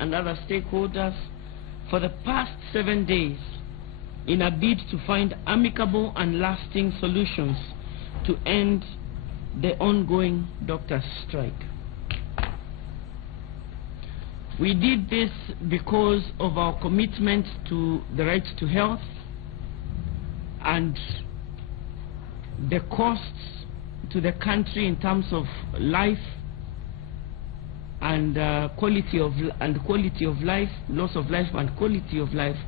and other stakeholders for the past 7 days in a bid to find amicable and lasting solutions to end the ongoing doctors' strike. We did this because of our commitment to the right to health and the costs to the country in terms of life and quality of life, loss of life and quality of life,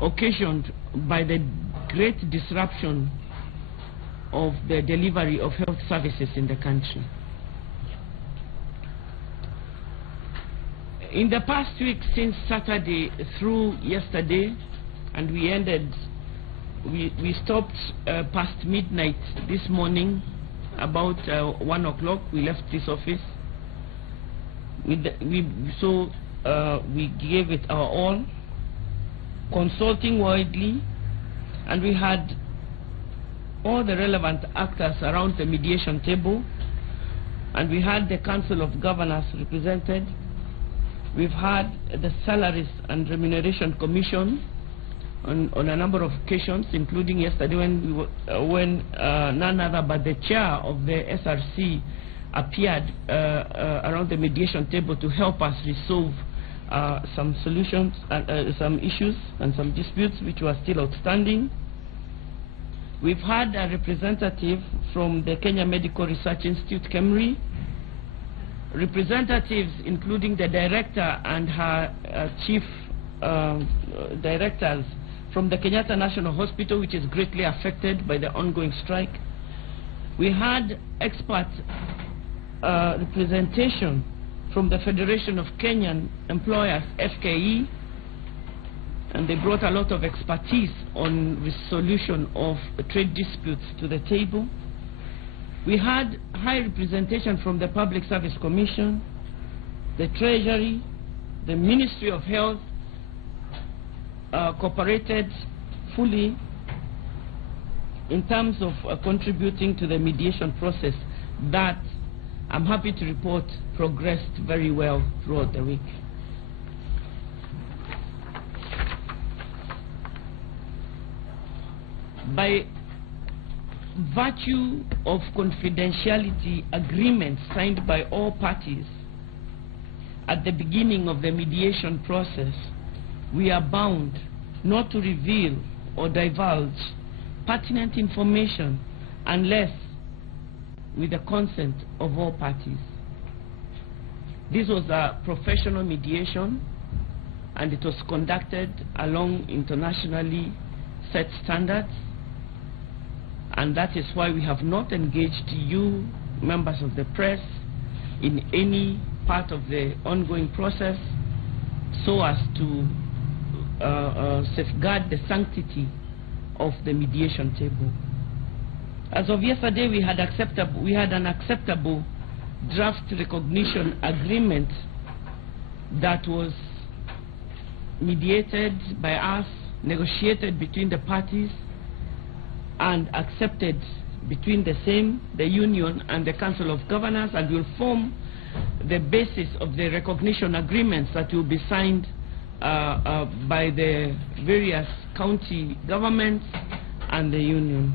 occasioned by the great disruption of the delivery of health services in the country. In the past week, since Saturday through yesterday, and we stopped past midnight this morning, about 1 o'clock, we left this office. We gave it our all, consulting widely, and we had all the relevant actors around the mediation table, and we had the Council of Governors represented. We've had the Salaries and Remuneration Commission on a number of occasions, including yesterday when none other but the chair of the SRC appeared around the mediation table to help us resolve some solutions, some issues and some disputes which were still outstanding. We've had a representative from the Kenya Medical Research Institute, KMRI, representatives including the director and her chief directors from the Kenyatta National Hospital, which is greatly affected by the ongoing strike. We had expert representation from the Federation of Kenyan Employers, FKE, and they brought a lot of expertise on resolution of trade disputes to the table. We had high representation from the Public Service Commission, the Treasury, the Ministry of Health, cooperated fully in terms of contributing to the mediation process that, I'm happy to report, progressed very well throughout the week. By virtue of confidentiality agreements signed by all parties at the beginning of the mediation process, we are bound not to reveal or divulge pertinent information unless with the consent of all parties. This was a professional mediation, and it was conducted along internationally set standards, and that is why we have not engaged you, members of the press, in any part of the ongoing process so as to safeguard the sanctity of the mediation table. As of yesterday, we had an acceptable draft recognition agreement that was mediated by us, negotiated between the parties, and accepted between the union and the Council of Governors, and will form the basis of the recognition agreements that will be signed by the various county governments and the union.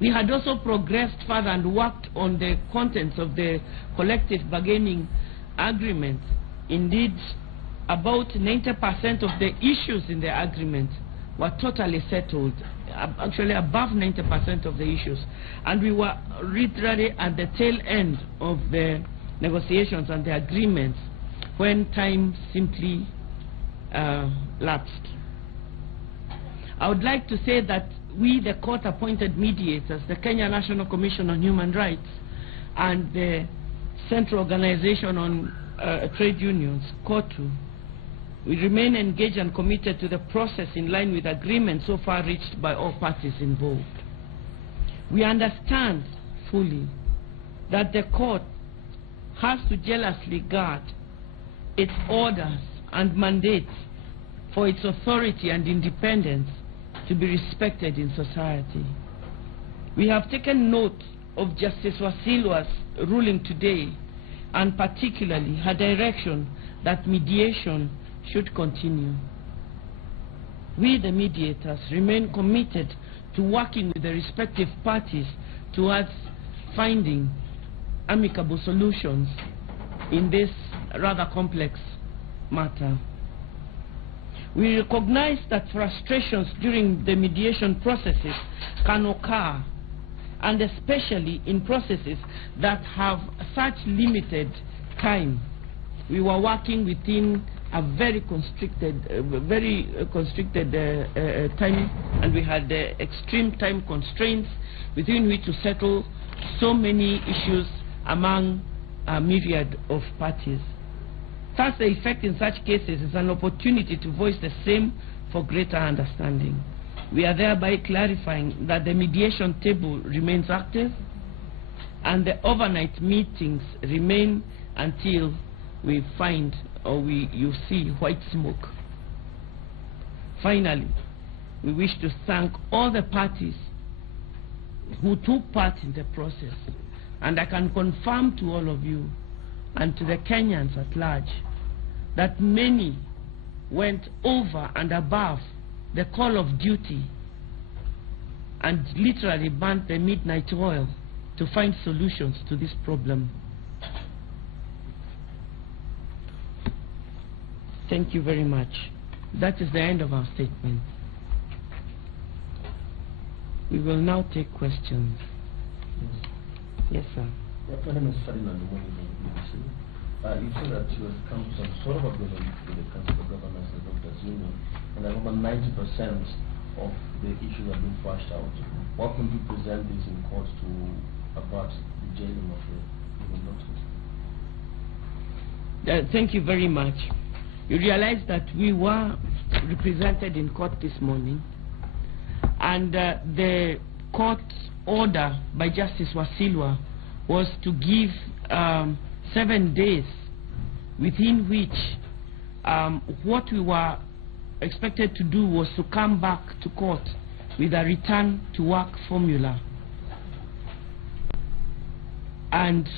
We had also progressed further and worked on the contents of the collective bargaining agreement. Indeed, about 90% of the issues in the agreement were totally settled, actually above 90% of the issues. And we were literally at the tail end of the negotiations and the agreements when time simply lapsed. I would like to say that we, the court-appointed mediators, the Kenya National Commission on Human Rights and the Central Organization on Trade Unions, COTU, we remain engaged and committed to the process in line with agreements so far reached by all parties involved. We understand fully that the court has to jealously guard its orders and mandates for its authority and independence to be respected in society. We have taken note of Justice Wasilwa's ruling today and particularly her direction that mediation should continue. We, the mediators, remain committed to working with the respective parties towards finding amicable solutions in this rather complex matter. We recognize that frustrations during the mediation processes can occur, and especially in processes that have such limited time. We were working within a very constricted time, and we had extreme time constraints within which to settle so many issues among a myriad of parties. Thus, the effect in such cases is an opportunity to voice the same for greater understanding. We are thereby clarifying that the mediation table remains active and the overnight meetings remain until we find or you see white smoke. Finally, we wish to thank all the parties who took part in the process, and I can confirm to all of you and to the Kenyans at large that many went over and above the call of duty and literally burnt the midnight oil to find solutions to this problem. Thank you very much. That is the end of our statement. We will now take questions. Yes, sir. My name is Ferdinand. You said that you have come to some sort of agreement with the Council of Governors and the Doctors Union, and that over 90% of the issues have been flushed out. What could you present this in court to avert the jailing of the doctors? Thank you very much. You realize that we were represented in court this morning, and the court order by Justice Wasilwa was to give 7 days within which what we were expected to do was to come back to court with a return to work formula. And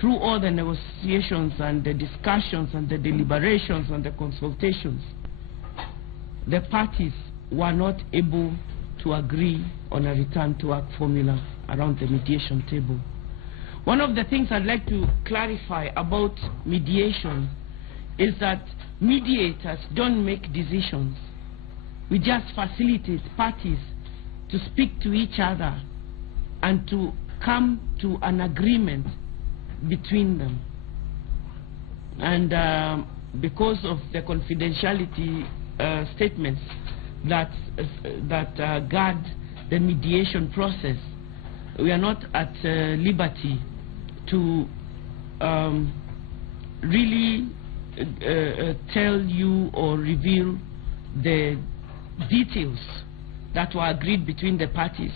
through all the negotiations and the discussions and the deliberations and the consultations, the parties were not able to agree on a return to work formula around the mediation table. One of the things I'd like to clarify about mediation is that mediators don't make decisions. We just facilitate parties to speak to each other and to come to an agreement between them. And because of the confidentiality statements that guard the mediation process, we are not at liberty to really tell you or reveal the details that were agreed between the parties.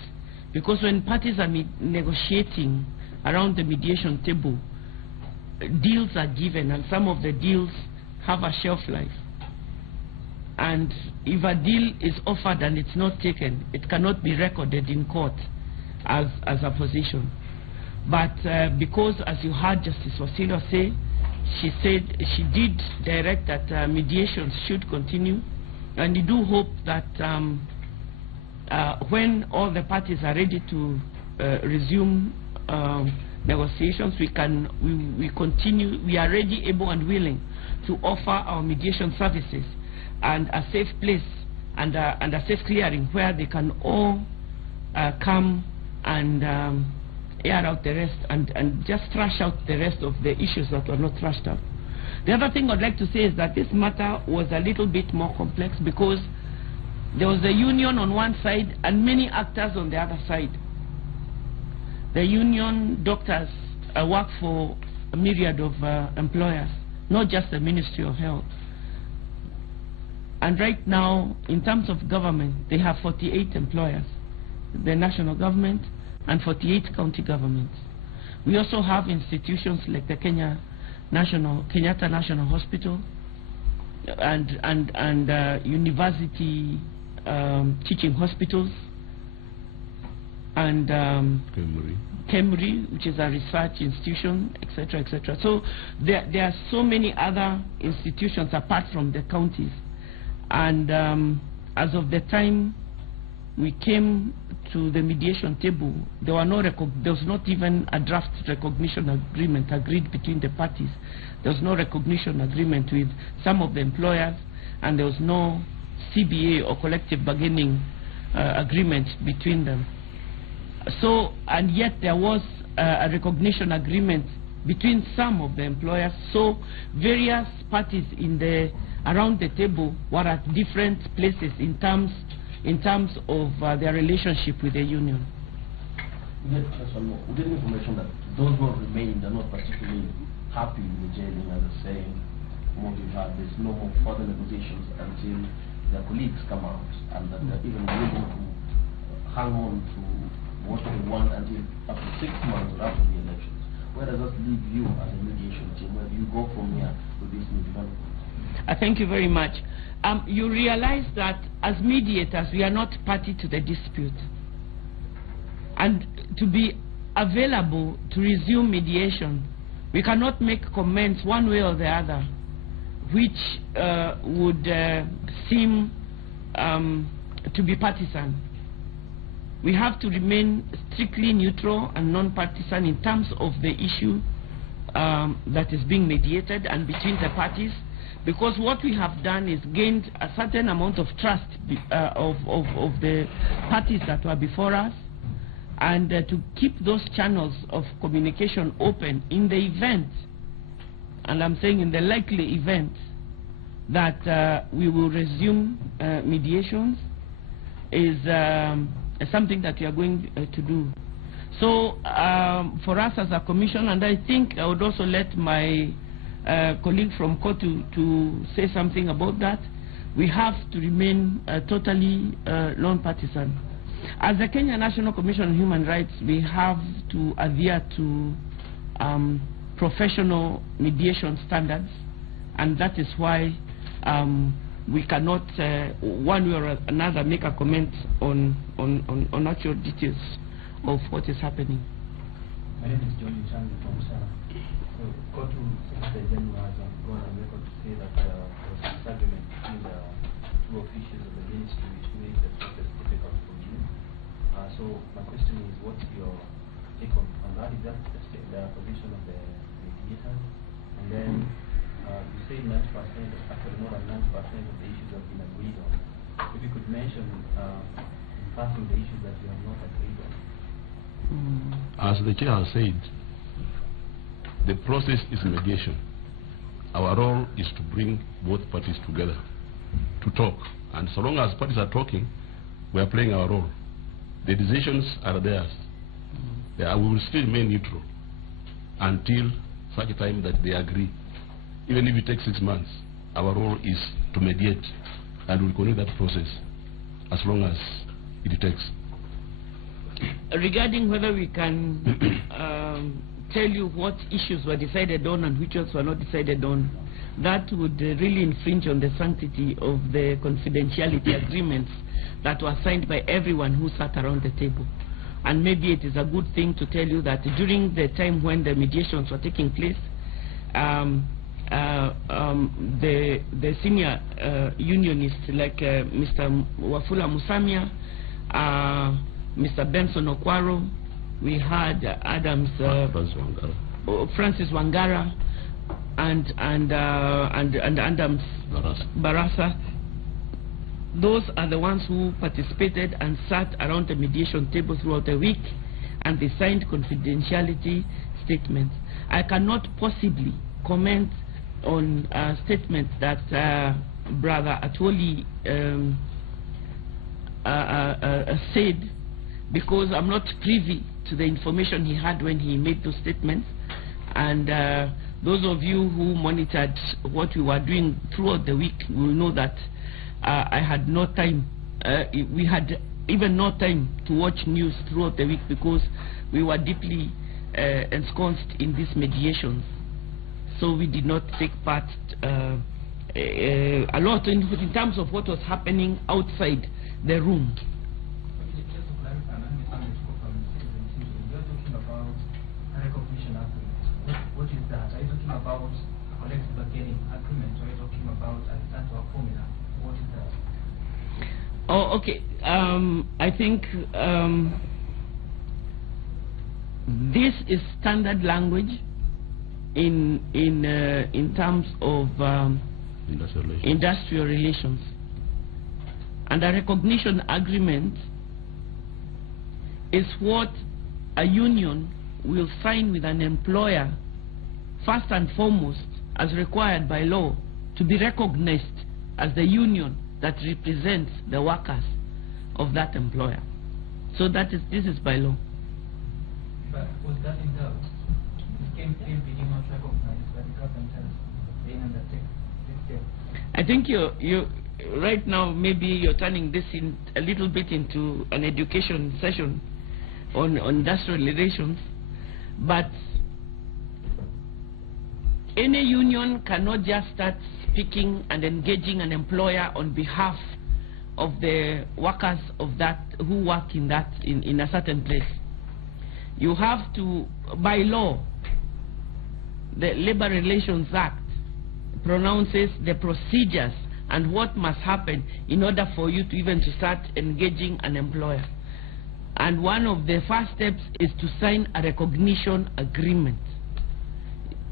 Because when parties are negotiating around the mediation table, deals are given, and some of the deals have a shelf life. And if a deal is offered and it's not taken, it cannot be recorded in court as a position. But because, as you heard Justice Wasilwa say, she said she did direct that mediations should continue, and we do hope that when all the parties are ready to resume negotiations, we continue. We are ready, able, and willing to offer our mediation services and a safe place and a safe clearing where they can all come and air out the rest and just thrash out the rest of the issues that were not thrashed out. The other thing I'd like to say is that this matter was a little bit more complex because there was the union on one side and many actors on the other side. The union doctors work for a myriad of employers, not just the Ministry of Health. And right now, in terms of government, they have 48 employers, the national government and 48 county governments. We also have institutions like the Kenyatta National Hospital and university teaching hospitals and KMPDU, which is a research institution, etc., etc. So there are so many other institutions apart from the counties. And as of the time we came to the mediation table, there was not even a draft recognition agreement agreed between the parties. There was no recognition agreement with some of the employers, and there was no CBA or collective bargaining agreement between them. So, and yet there was a recognition agreement between some of the employers. So various parties around the table were at different places in terms of their relationship with the union. We get information that those who remain are not particularly happy with the jailing, and are saying, there's no more further negotiations until their colleagues come out, and that they're even willing to hang on to what they want until after 6 months or after the elections. Where does that leave you as a mediation team? Where do you go from here with this new development? Thank you very much. You realize that as mediators, we are not party to the dispute. And to be available to resume mediation, we cannot make comments one way or the other, which would seem to be partisan. We have to remain strictly neutral and non-partisan in terms of the issue that is being mediated and between the parties, because what we have done is gained a certain amount of trust of the parties that were before us, and to keep those channels of communication open in the event, and I'm saying in the likely event, that we will resume mediations is something that we are going to do. So for us as a commission, and I think I would also let my colleague from Kotu to say something about that, we have to remain totally non-partisan. As the Kenya National Commission on Human Rights, we have to adhere to professional mediation standards, and that is why we cannot, one way or another, make a comment on actual details of what is happening. My name is Johnny Changi from Sana. So, Kotu Secretary General has gone on record to say that there was a disagreement between the two officials of the ministry, which made the process difficult for you. So, my question is, what's your take on that? Is that the position of the mediators? And then, you say 90%, actually more than 90% of the issues have been agreed on. If you could mention in passing the issues that you have not agreed on. As the chair has said, the process is mediation. Our role is to bring both parties together to talk. And so long as parties are talking, we are playing our role. The decisions are theirs. We will still remain neutral until such a time that they agree. Even if it takes 6 months, our role is to mediate, and we'll continue that process as long as it takes. Regarding whether we can tell you what issues were decided on and which ones were not decided on, that would really infringe on the sanctity of the confidentiality agreements that were signed by everyone who sat around the table. And maybe it is a good thing to tell you that during the time when the mediations were taking place, the senior unionists like Mr. Wafula Musamia, Mr. Benson Okwaro, we had Adams, Francis Wangara, and Adams Barasa. Those are the ones who participated and sat around the mediation table throughout the week, and they signed confidentiality statements. I cannot possibly comment on a statement that Brother Atwoli said, because I'm not privy to the information he had when he made those statements. And those of you who monitored what we were doing throughout the week will know that I had no time, we had even no time to watch news throughout the week, because we were deeply ensconced in these mediations. So we did not take part a lot in terms of what was happening outside the room. Just to clarify, I understand it's for citizen. We're talking about about a collective bargaining agreement, or you're talking about a return to a formula? What is that? Oh, okay. I think this is standard language in terms of industrial relations. And a recognition agreement is what a union will sign with an employer, first and foremost, as required by law, to be recognized as the union that represents the workers of that employer. So this is by law. But was that in doubt? This KMPDU not recognized by the government as being undertaken this step? I think you right now maybe you're turning this in a little bit into an education session on industrial relations, but any union cannot just start speaking and engaging an employer on behalf of the workers of that who work in a certain place. You have to, by law, the Labor Relations Act pronounces the procedures and what must happen in order for you to even start engaging an employer. And one of the first steps is to sign a recognition agreement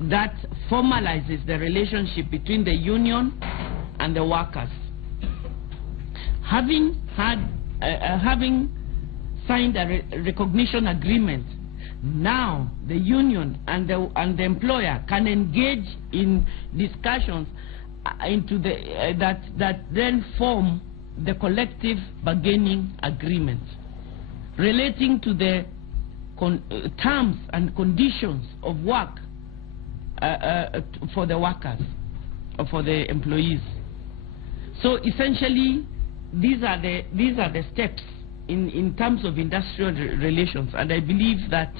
that formalizes the relationship between the union and the workers. Having signed a recognition agreement, now the union and the employer can engage in discussions into that then form the collective bargaining agreement relating to the terms and conditions of work for the workers or for the employees. So essentially, these are the steps in terms of industrial relations, and I believe that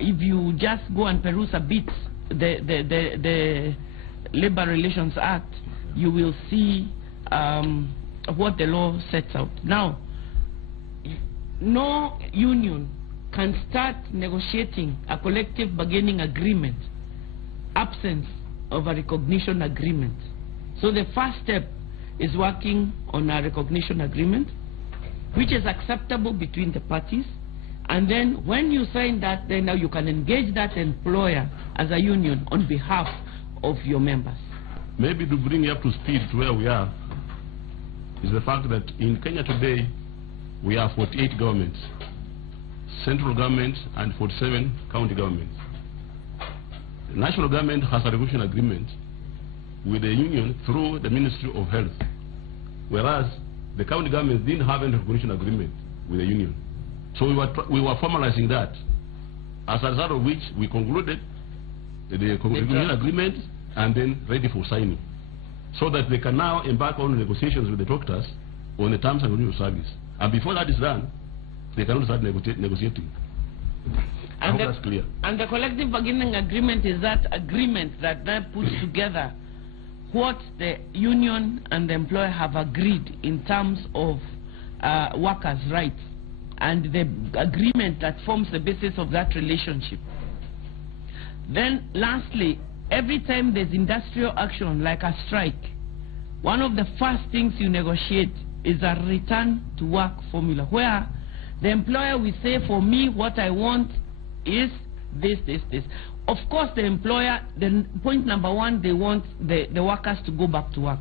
if you just go and peruse a bit the Labor Relations Act, you will see what the law sets out. Now, no union can start negotiating a collective bargaining agreement absence of a recognition agreement. So the first step is working on a recognition agreement which is acceptable between the parties, and then when you sign that, then now you can engage that employer as a union on behalf of your members. Maybe to bring you up to speed to where we are is the fact that in Kenya today we have 48 governments, central government and 47 county governments. The national government has a recognition agreement with the union through the Ministry of Health, whereas the county governments didn't have any recognition agreement with the union. So we were formalizing that, as a result of which we concluded the recognition agreement and then ready for signing, so that they can now embark on negotiations with the doctors on the terms and conditions of service. And before that is done, they cannot start negotiating. I hope that's clear. And the collective bargaining agreement is that agreement that puts together what the union and the employer have agreed in terms of workers' rights, and the agreement that forms the basis of that relationship. Then lastly, every time there's industrial action like a strike, one of the first things you negotiate is a return to work formula, where the employer will say, for me, what I want is this. Of course, the employer, point number one, they want the workers to go back to work.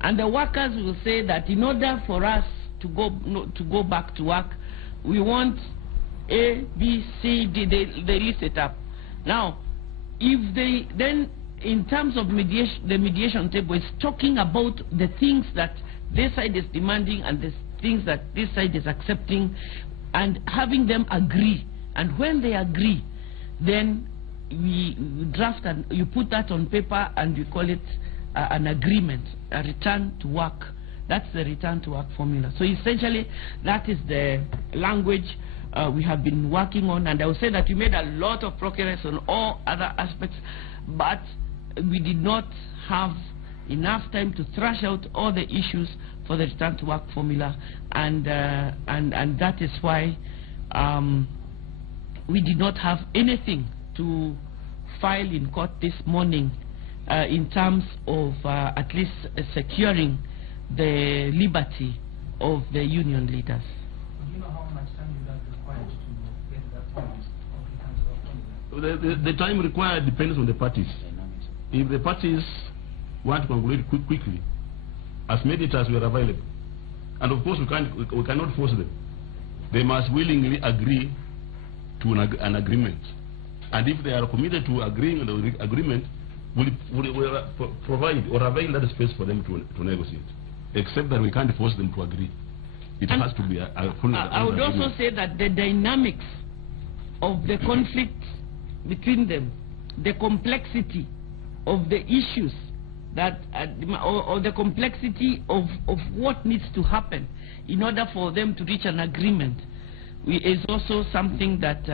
And the workers will say that in order for us to go back to work, we want A, B, C, D, they list it up. Now, if they then, in terms of mediation, the mediation table is talking about the things that this side is demanding and the things that this side is accepting, and having them agree. And when they agree, then we draft and you put that on paper and we call it an agreement, a return to work. That's the return to work formula. So essentially, that is the language we have been working on, and I will say that we made a lot of progress on all other aspects, but we did not have enough time to thrash out all the issues for the return to work formula, and that is why we did not have anything to file in court this morning in terms of at least securing the liberty of the union leaders. Do you know how much time you have required to get that promise of the Council of Congress? The time required depends on the parties. If the parties want to conclude quickly, as many as we are available, and of course we cannot force them. They must willingly agree to an agreement. And if they are committed to agreeing on the agreement, we'll provide or avail that space for them to negotiate. Except that we can't force them to agree. It has to be a full I would agreement. also say that the dynamics of the conflict between them, the complexity of the issues that or the complexity of what needs to happen in order for them to reach an agreement is also something that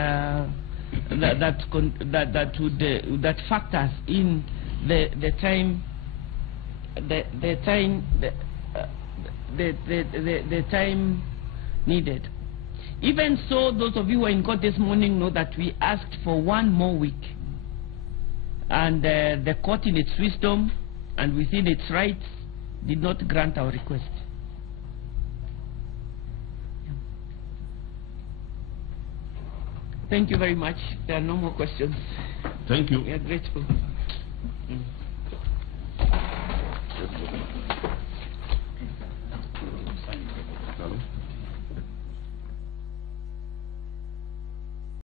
that factors in the time needed. Even so, those of you who are in court this morning know that we asked for 1 more week, and the court, in its wisdom and within its rights, did not grant our request. Thank you very much. There are no more questions. Thank you. We are grateful.